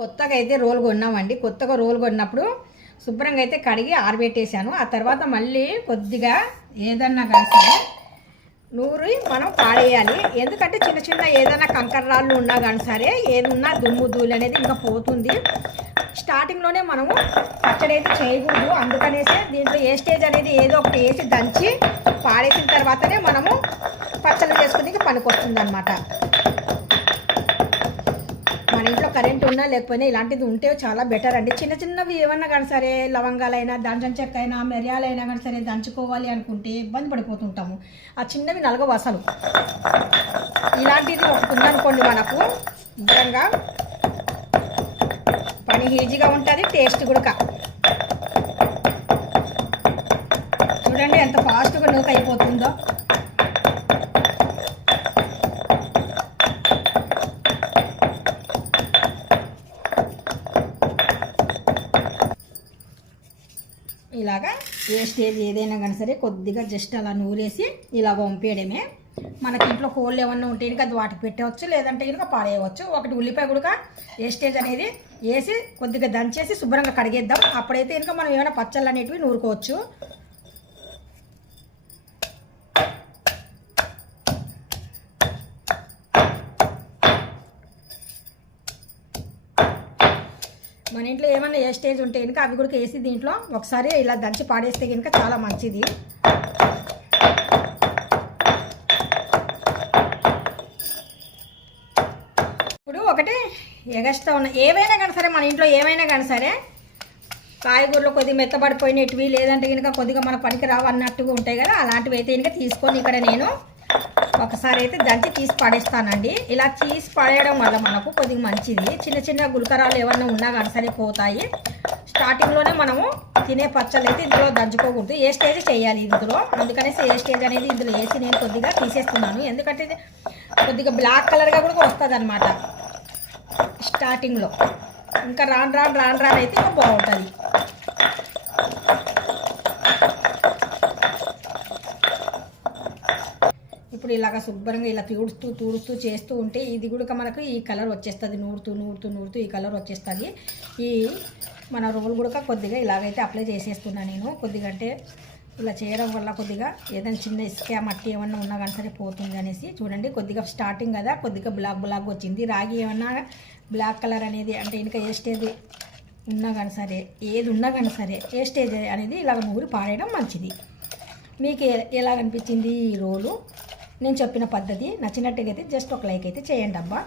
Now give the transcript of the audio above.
కొత్తగా అయితే రోలు కొన్నామండి. కొత్తగా రోలు కొన్నప్పుడు శుభ్రంగా అయితే కడిగి ఆరబెట్టేశాను. ఆ తర్వాత మళ్ళీ కొద్దిగా ఏదన్నా కలిసి నూరి మనం పాడేయాలి. ఎందుకంటే చిన్న చిన్న ఏదైనా కంకర రాళ్ళు ఉన్నా కానీ సరే, ఏదున్నా దుమ్ము ధూళి అనేది ఇంకా పోతుంది. స్టార్టింగ్లోనే మనము పచ్చడి అయితే చేయకూడదు. అందుకనేసి దీంట్లో ఏ స్టేజ్ అనేది ఏదో ఒకటి వేసి దంచి పాడేసిన తర్వాతనే మనము పచ్చడి చేసుకునేకి పనికొస్తుంది అనమాట. మన ఇంట్లో కరెంట్ ఉన్నా లేకపోయినా ఇలాంటిది ఉంటే చాలా బెటర్ అండి. చిన్న చిన్నవి ఏమన్నా కానీ సరే, లవంగాలైనా, దాల్చిన చెక్క అయినా, మిరియాలైనా కానీ సరే దంచుకోవాలి అనుకుంటే ఇబ్బంది పడిపోతుంటాము. ఆ చిన్నవి నలగవు అసలు. ఇలాంటిది ఒకటి ఉందనుకోండి, మనకు శుభ్రంగా పని ఈజీగా ఉంటుంది, టేస్ట్ కూడా. చూడండి ఎంత ఫాస్ట్గా నూక అయిపోతుందో. ఇలాగా ఏ స్టేజ్ ఏదైనా కానీ సరే కొద్దిగా జస్ట్ అలా నూరేసి ఇలా వంపేయడమే. మనకి ఇంట్లో కోళ్ళు ఏమన్నా ఉంటే కనుక అది వాటికి పెట్టవచ్చు, లేదంటే కనుక పాడేయవచ్చు. ఒకటి ఉల్లిపాయ కూడా ఏ స్టేజ్ అనేది వేసి కొద్దిగా దంచేసి శుభ్రంగా కడిగేద్దాం. అప్పుడైతే కనుక మనం ఏమైనా పచ్చళ్ళు అనేటివి నూరుకోవచ్చు. మన ఇంట్లో ఏమన్నా ఏ స్టేజ్ ఉంటే కనుక అవి కూడా వేసి దీంట్లో ఒకసారి ఇలా దంచి పాడేస్తే కనుక చాలా మంచిది. ఇప్పుడు ఒకటి ఎగస్ట్రా ఉన్న ఏవైనా కానీ సరే, మన ఇంట్లో ఏమైనా కానీ సరే, కాయగూరలు కొద్దిగా మెత్తబడిపోయినవి, లేదంటే కనుక కొద్దిగా మన పనికి రావన్నట్టుగా ఉంటాయి కదా, అలాంటివి అయితే కనుక తీసుకొని ఇక్కడ నేను ఒకసారి అయితే దంచి తీసి పడేస్తానండి. ఇలా తీసి పడేయడం వల్ల మనకు కొద్దిగా మంచిది. చిన్న చిన్న గులకరాలు ఏమన్నా ఉన్నా కానీ సరే పోతాయి. స్టార్టింగ్లోనే మనము తినే పచ్చళ్ళు అయితే ఇందులో దంచుకోకూడదు, ఏ స్టేజ్ చేయాలి ఇందులో. అందుకనేసి ఏ స్టేజ్ అనేది ఇందులో వేసి నేను కొద్దిగా తీసేస్తున్నాను. ఎందుకంటే ఇది కొద్దిగా బ్లాక్ కలర్గా కూడా వస్తుంది అనమాట స్టార్టింగ్లో. ఇంకా రాను రాను రాను రాను అయితే ఇంకా బాగుంటుంది. ఇప్పుడు ఇలాగ శుభ్రంగా ఇలా తుడుస్తూ చేస్తూ ఉంటే ఇది కూడా మనకు ఈ కలర్ వచ్చేస్తుంది. నూరుతూ ఈ కలర్ వచ్చేస్తుంది. ఈ మన రోల్ కూడా కొద్దిగా ఇలాగైతే అప్లై చేసేస్తున్నాను నేను. కొద్దిగా అంటే ఇలా చేయడం వల్ల కొద్దిగా ఏదైనా చిన్న ఇసుక మట్టి ఏమన్నా ఉన్నా కానీ సరే పోతుంది అనేసి. చూడండి కొద్దిగా స్టార్టింగ్ కదా కొద్దిగా బ్లాక్ వచ్చింది. రాగి ఏమన్నా బ్లాక్ కలర్ అనేది అంటే ఇంకా ఏ స్టేజ్ ఉన్నా కానీ సరే, ఏది ఉన్నా కానీ సరే ఏ స్టేజ్ అనేది ఇలాగ నూరి పాడేయడం మంచిది. మీకు ఎలాగనిపించింది ఈ రోలు? నేను చెప్పిన పద్ధతి నచ్చినట్టుగా అయితే జస్ట్ ఒక లైక్ అయితే చేయండి అబ్బా.